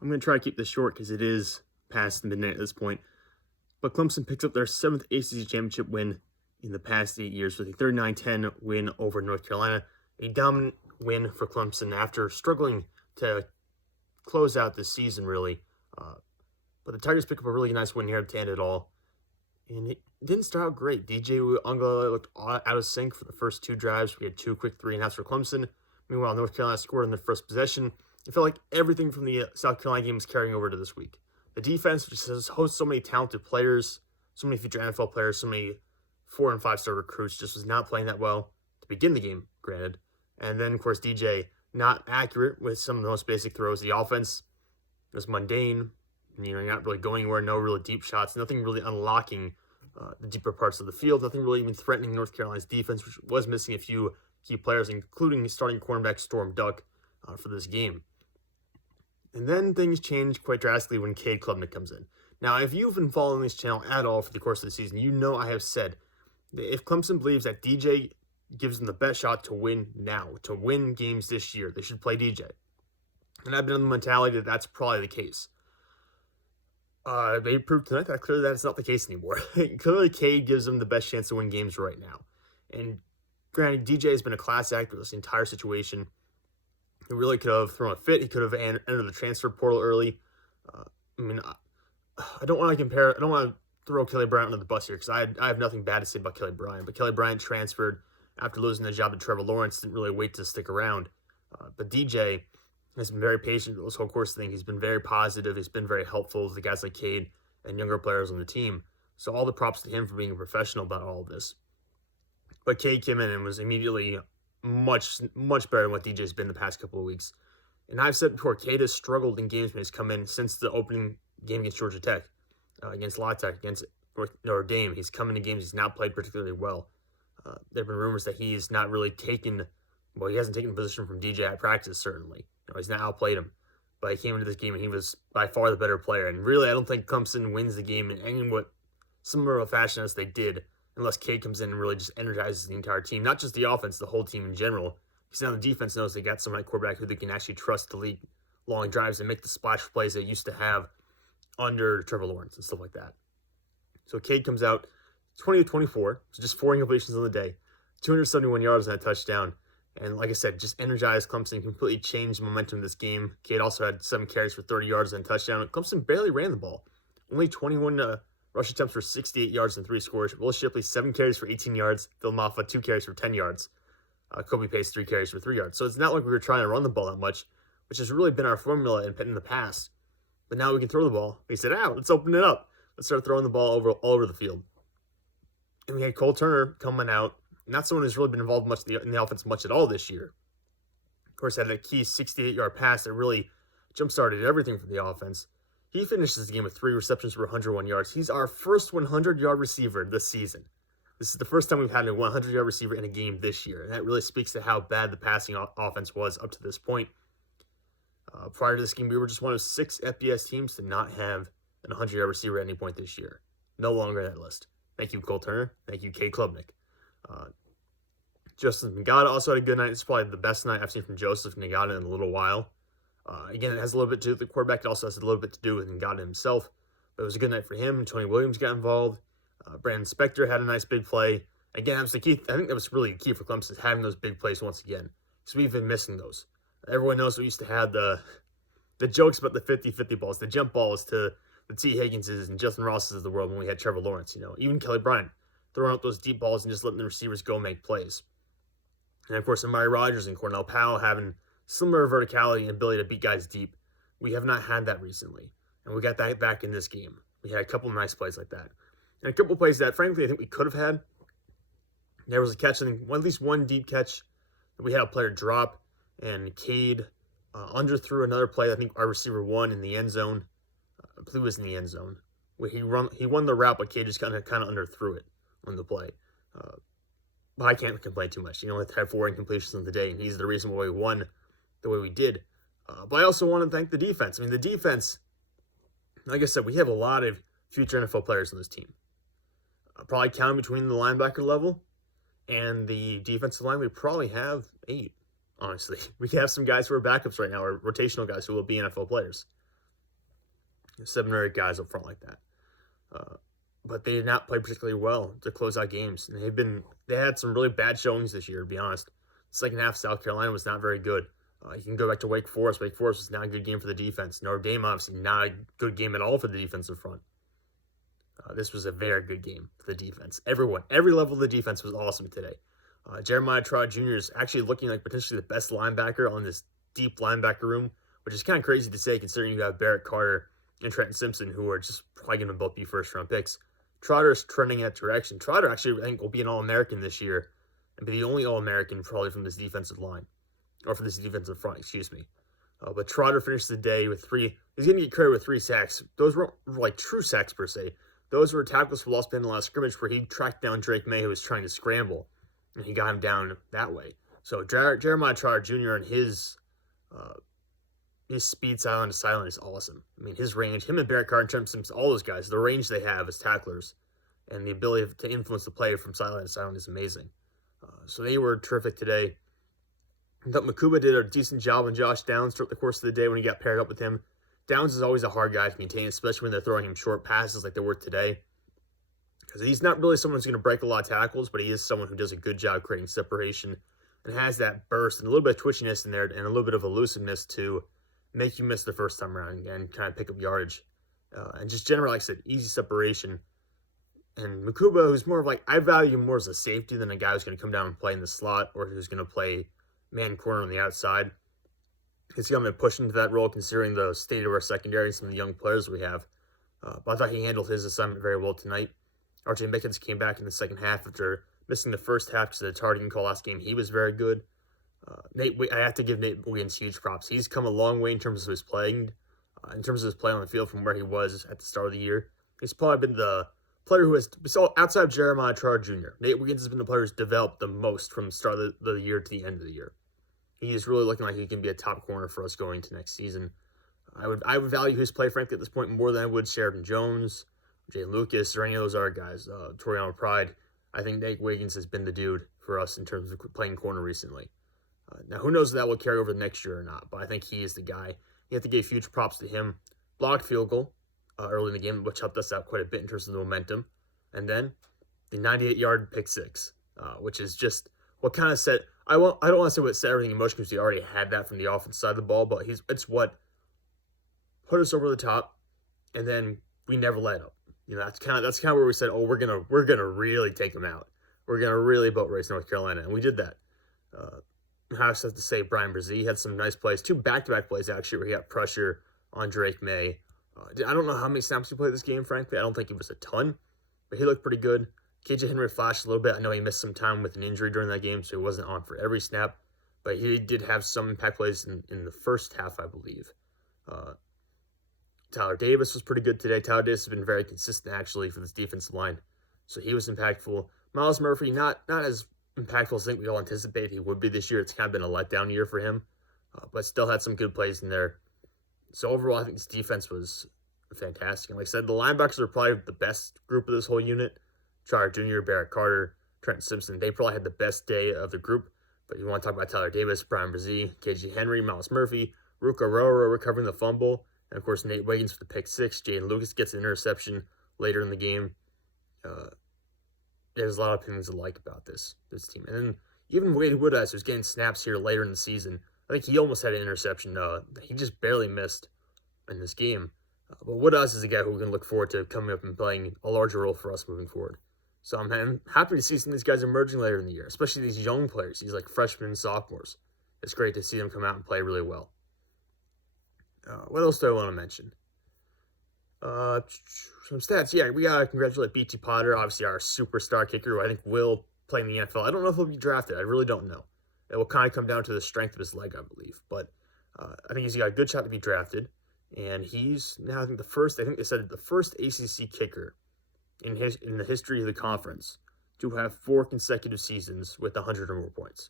I'm going to try to keep this short because it is past midnight at this point. But Clemson picks up their 7th ACC Championship win in the past 8 years with a 39-10 win over North Carolina. A dominant win for Clemson after struggling to close out this season, really. But the Tigers pick up a really nice win here to end it all. And it didn't start out great. DJ Uiagalelei looked out of sync for the first 2 drives. We had 2 quick 3-and-outs for Clemson. Meanwhile, North Carolina scored on their first possession. It felt like everything from the South Carolina game was carrying over to this week. The defense just has hosts so many talented players, so many future NFL players, so many 4- and 5-star recruits, just was not playing that well to begin the game, granted. And then, of course, DJ not accurate with some of the most basic throws. The offense was mundane. You're not really going anywhere, no really deep shots, nothing really unlocking the deeper parts of the field, nothing really even threatening North Carolina's defense, which was missing a few key players, including starting cornerback Storm Duck for this game. And then things change quite drastically when Cade Klubnik comes in. Now, if you've been following this channel at all for the course of the season, you know I have said that if Clemson believes that DJ gives them the best shot to win now, to win games this year, they should play DJ. And I've been on the mentality that that's probably the case. They proved tonight that clearly that's not the case anymore. Clearly, Cade gives them the best chance to win games right now. And granted, DJ has been a class act with this entire situation. He really could have thrown a fit. He could have entered the transfer portal early. I don't want to compare. I don't want to throw Kelly Bryant under the bus here because I have nothing bad to say about Kelly Bryant. But Kelly Bryant transferred after losing the job to Trevor Lawrence. Didn't really wait to stick around. But DJ has been very patient with this whole course thing. He's been very positive. He's been very helpful to guys like Cade and younger players on the team. So all the props to him for being a professional about all of this. But Cade came in and was immediately much better than what DJ's been the past couple of weeks. And I've said before, Cade has struggled in games when he's come in since the opening game against Georgia Tech, against La Tech, against Notre Dame. He's come into games he's not played particularly well. There have been rumors that he's not really taken, well, he hasn't taken a position from DJ at practice, certainly. He's not outplayed him. But he came into this game and he was by far the better player. And really, I don't think Clemson wins the game in any similar of a fashion as they did, unless Cade comes in and really just energizes the entire team. Not just the offense, the whole team in general. Because now the defense knows they got someone at quarterback who they can actually trust to lead long drives and make the splash plays they used to have under Trevor Lawrence and stuff like that. So Cade comes out 20-24, so just 4 incompletions on the day, 271 yards and a touchdown. And like I said, just energized Clemson, completely changed the momentum of this game. Cade also had 7 carries for 30 yards and a touchdown. Clemson barely ran the ball. Only 21 rush attempts for 68 yards and 3 scores. Will Shipley, 7 carries for 18 yards. Phil Maffa, 2 carries for 10 yards. Kobe Pace, 3 carries for 3 yards. So it's not like we were trying to run the ball that much, which has really been our formula in the past. But now we can throw the ball. We said, let's open it up. Let's start throwing the ball all over the field. And we had Cole Turner coming out. Not someone who's really been involved much in the offense much at all this year. Of course, had a key 68-yard pass that really jump-started everything for the offense. He finishes the game with 3 receptions for 101 yards. He's our first 100-yard receiver this season. This is the first time we've had a 100-yard receiver in a game this year. And that really speaks to how bad the passing offense was up to this point. Prior to this game, we were just one of 6 FBS teams to not have a 100-yard receiver at any point this year. No longer on that list. Thank you, Cole Turner. Thank you, Cade Klubnik. Justin Ngata also had a good night. It's probably the best night I've seen from Joseph Ngata in a little while. Again, it has a little bit to do with the quarterback. It also has a little bit to do with Ngata himself. But it was a good night for him. Tony Williams got involved. Brandon Spector had a nice big play. Again, that was the key. I think that was really the key for Clemson, having those big plays once again. Because we've been missing those. Everyone knows we used to have the jokes about the 50-50 balls, the jump balls to the T. Higginses and Justin Rosses of the world when we had Trevor Lawrence. Even Kelly Bryant throwing out those deep balls and just letting the receivers go make plays. And of course, Amari Rodgers and Cornell Powell having similar verticality and ability to beat guys deep. We have not had that recently. And we got that back in this game. We had a couple of nice plays like that. And a couple of plays that, frankly, I think we could have had. There was a catch, I think, at least one deep catch that we had a player drop. And Cade underthrew another play. I think our receiver won in the end zone. I believe it was in the end zone. Where he won the route, but Cade just kind of underthrew it on the play. But I can't complain too much. Let's have 4 incompletions on the day, and he's the reason why we won the way we did. But I also want to thank the defense. The defense, like I said, we have a lot of future NFL players on this team. Probably counting between the linebacker level and the defensive line, we probably have 8, honestly. We have some guys who are backups right now, or rotational guys who will be NFL players. 7 or 8 guys up front like that. But they did not play particularly well to close out games. And they had some really bad showings this year, to be honest. The second half, South Carolina was not very good. You can go back to Wake Forest. Wake Forest was not a good game for the defense. Notre Dame, obviously, not a good game at all for the defensive front. This was a very good game for the defense. Every level of the defense was awesome today. Jeremiah Trott Jr. is actually looking like potentially the best linebacker on this deep linebacker room, which is kind of crazy to say considering you have Barrett Carter and Trenton Simpson, who are just probably going to both be first-round picks. Trotter's trending that direction. Trotter actually, I think, will be an All-American this year and be the only All-American probably from this defensive line, or for this defensive front, excuse me. But Trotter finished the day with 3. He's going to get credit with 3 sacks. Those weren't like true sacks per se. Those were tackles for loss behind the line of scrimmage where he tracked down Drake Maye, who was trying to scramble, and he got him down that way. So Jeremiah Trotter Jr. and his speed silent to silent is awesome. I mean, his range, him and Barrett Carter and Trent Simpson, all those guys, the range they have as tacklers and the ability to influence the play from silent to silent is amazing. So they were terrific today. I thought Makuba did a decent job on Josh Downs throughout the course of the day when he got paired up with him. Downs is always a hard guy to maintain, especially when they're throwing him short passes like they were today. Because he's not really someone who's going to break a lot of tackles, but he is someone who does a good job creating separation and has that burst and a little bit of twitchiness in there and a little bit of elusiveness to make you miss the first time around and kind of pick up yardage. And just generally, like I said, easy separation. And Makuba, who's more of like, I value him more as a safety than a guy who's going to come down and play in the slot or who's going to play man corner on the outside. He's going to push into that role considering the state of our secondary and some of the young players we have. But I thought he handled his assignment very well tonight. RJ Mickens came back in the second half after missing the first half because of the targeting call last game. He was very good. I have to give Nate Wiggins huge props. He's come a long way in terms of his playing, in terms of his play on the field from where he was at the start of the year. He's probably been the player who has, outside of Jeremiah Trotter Jr., Nate Wiggins has been the player who's developed the most from the start of the year to the end of the year. He is really looking like he can be a top corner for us going into next season. I would value his play, frankly, at this point more than I would Sheridan Jones, Jay Lucas, or any of those other guys. Toriano Pride. I think Nate Wiggins has been the dude for us in terms of playing corner recently. Now, who knows if that will carry over the next year or not, but I think he is the guy. You have to give huge props to him. Blocked field goal early in the game, which helped us out quite a bit in terms of the momentum. And then the 98-yard pick six, which is just what kind of set. I don't want to say what set everything in motion because we already had that from the offense side of the ball, but it's what put us over the top, and then we never let up. You know, that's kind of where we said, oh, we're gonna really take them out. We're gonna really boat race North Carolina, and we did that. I have to say, Bryan Bresee had some nice plays, 2 back-to-back plays actually, where he got pressure on Drake Maye. I don't know how many snaps he played this game, frankly. I don't think it was a ton, but he looked pretty good. KJ Henry flashed a little bit. I know he missed some time with an injury during that game, so he wasn't on for every snap, but he did have some impact plays in the first half, I believe. Tyler Davis was pretty good today. Tyler Davis has been very consistent, actually, for this defensive line, so he was impactful. Myles Murphy, not as impactful as I think we all anticipated he would be this year. It's kind of been a letdown year for him, but still had some good plays in there. So overall, I think this defense was fantastic. And like I said, the linebackers are probably the best group of this whole unit. Trotter Jr., Barrett Carter, Trenton Simpson, they probably had the best day of the group. But you want to talk about Tyler Davis, Bryan Bresee, KJ Henry, Myles Murphy, Ruka Roro recovering the fumble, and of course Nate Wiggins with the pick six. Jaden Lucas gets an interception later in the game. There's a lot of things to like about this team. And then even Wade Woodice, who's getting snaps here later in the season, I think he almost had an interception. He just barely missed in this game. But Woodice is a guy who we can look forward to coming up and playing a larger role for us moving forward. So I'm happy to see some of these guys emerging later in the year, especially these young players, these like freshmen and sophomores. It's great to see them come out and play really well. What else do I want to mention? Some stats. Yeah, we got to congratulate BT Potter, obviously our superstar kicker, who I think will play in the NFL. I don't know if he'll be drafted. I really don't know. It will kind of come down to the strength of his leg, I believe. But I think he's got a good shot to be drafted. And he's now, I think they said the first ACC kicker in the history of the conference to have 4 consecutive seasons with 100 or more points.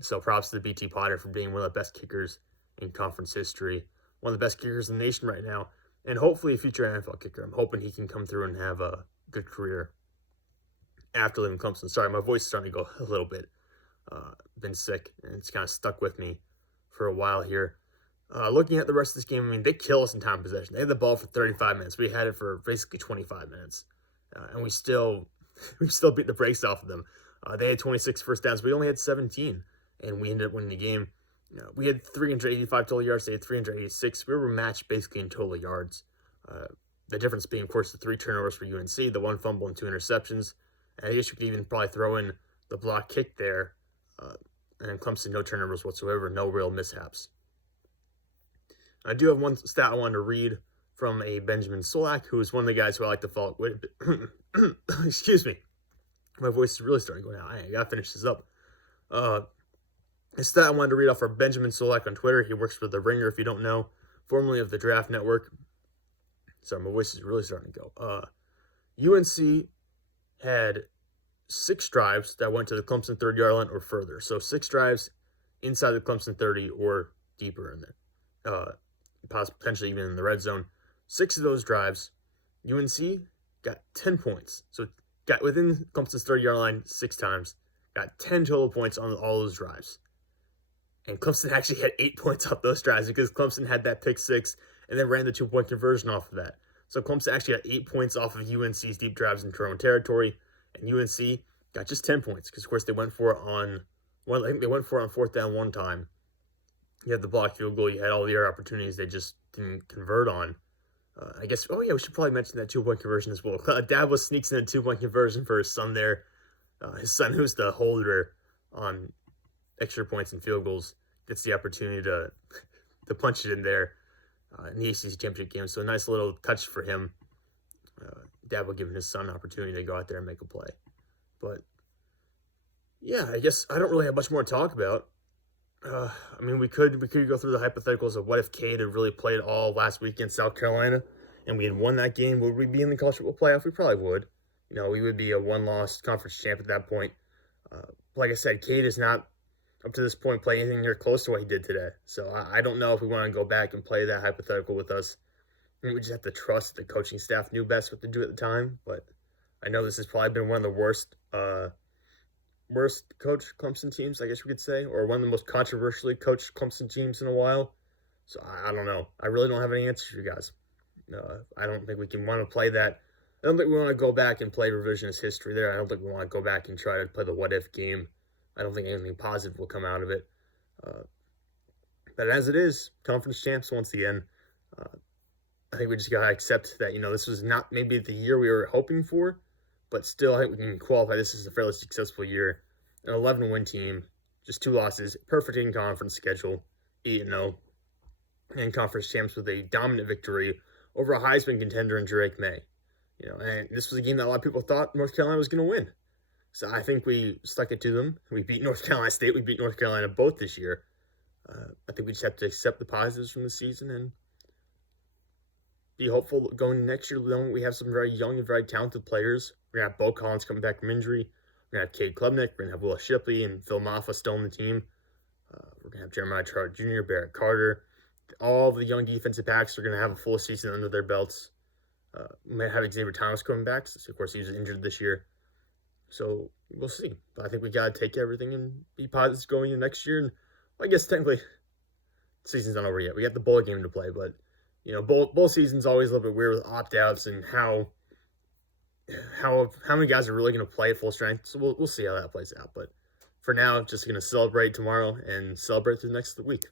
So props to the BT Potter for being one of the best kickers in conference history, one of the best kickers in the nation right now, and hopefully a future NFL kicker. I'm hoping he can come through and have a good career after leaving Clemson. Sorry, my voice is starting to go a little bit. Been sick, and it's kind of stuck with me for a while here. Looking at the rest of this game, I mean, they kill us in time possession. They had the ball for 35 minutes. We had it for basically 25 minutes. And we still beat the brakes off of them. They had 26 first downs. We only had 17, and we ended up winning the game. We had 385 total yards. They had 386. We were matched basically in total yards. The difference being, of course, the 3 turnovers for UNC, the 1 fumble and 2 interceptions. And I guess you could even probably throw in the block kick there. And Clemson, no turnovers whatsoever, no real mishaps. I do have one stat I wanted to read from a Benjamin Solak, who is one of the guys who I like to follow. Wait a bit. Excuse me. My voice is really starting to go down. I got to finish this up. A stat I wanted to read off for Benjamin Solak on Twitter. He works for The Ringer, if you don't know, formerly of the Draft Network. Sorry, my voice is really starting to go. UNC had 6 drives that went to the Clemson 30-yard line or further. So 6 drives inside the Clemson 30 or deeper in there. Potentially even in the red zone. 6 of those drives, UNC got 10 points. So got within Clemson's 30-yard line 6 times. Got 10 total points on all those drives. And Clemson actually had 8 points off those drives because Clemson had that pick 6 and then ran the 2-point conversion off of that. So Clemson actually got 8 points off of UNC's deep drives in their own territory. And UNC got just 10 points because, of course, they went for it on, I think they went for it on 4th down one time. You had the blocked field goal. You had all the other opportunities they just didn't convert on. I guess, we should probably mention that 2-point conversion as well. Dabo sneaks in a 2-point conversion for his son there. His son, who's the holder on extra points and field goals, gets the opportunity to punch it in there in the ACC Championship Game. So a nice little touch for him. Dabo giving his son an opportunity to go out there and make a play. But, yeah, I guess I don't really have much more to talk about. I mean, we could go through the hypotheticals of what if Cade had really played all last week in South Carolina and we had won that game. Would we be in the college football playoff? We probably would. We would be a 1-loss conference champ at that point. Like I said, Cade is not, up to this point, playing anything near close to what he did today. So I don't know if we want to go back and play that hypothetical with us. I mean, we just have to trust the coaching staff knew best what to do at the time. But I know this has probably been one of the worst coach Clemson teams, I guess we could say, or one of the most controversially coached Clemson teams in a while. So I don't know. I really don't have any answers for you guys. I don't think we can want to play that. I don't think we want to go back and play revisionist history there. I don't think we want to go back and try to play the what-if game. I don't think anything positive will come out of it. But as it is, conference champs once again. I think we just got to accept that, this was not maybe the year we were hoping for, but still, I think we can qualify this as a fairly successful year. An 11-win team, just 2 losses, perfect in-conference schedule, 8-0, and conference champs with a dominant victory over a Heisman contender in Drake Maye. And this was a game that a lot of people thought North Carolina was going to win. So I think we stuck it to them. We beat North Carolina State. We beat North Carolina both this year. I think we just have to accept the positives from the season and be hopeful going next year, knowing we have some very young and very talented players. We're going to have Bo Collins coming back from injury. We're going to have Cade Klubnik. We're going to have Will Shipley and Phil Maffa still on the team. We're going to have Jeremiah Trout Jr., Barrett Carter. All the young defensive backs are going to have a full season under their belts. We might have Xavier Thomas coming back, since of course he was injured this year. So we'll see. But I think we got to take everything and be positive going into next year. And I guess technically the season's not over yet. We got the bowl game to play, but bowl season's always a little bit weird with opt-outs and how many guys are really going to play at full strength. So we'll see how that plays out. But for now, just going to celebrate tomorrow and celebrate through the next week.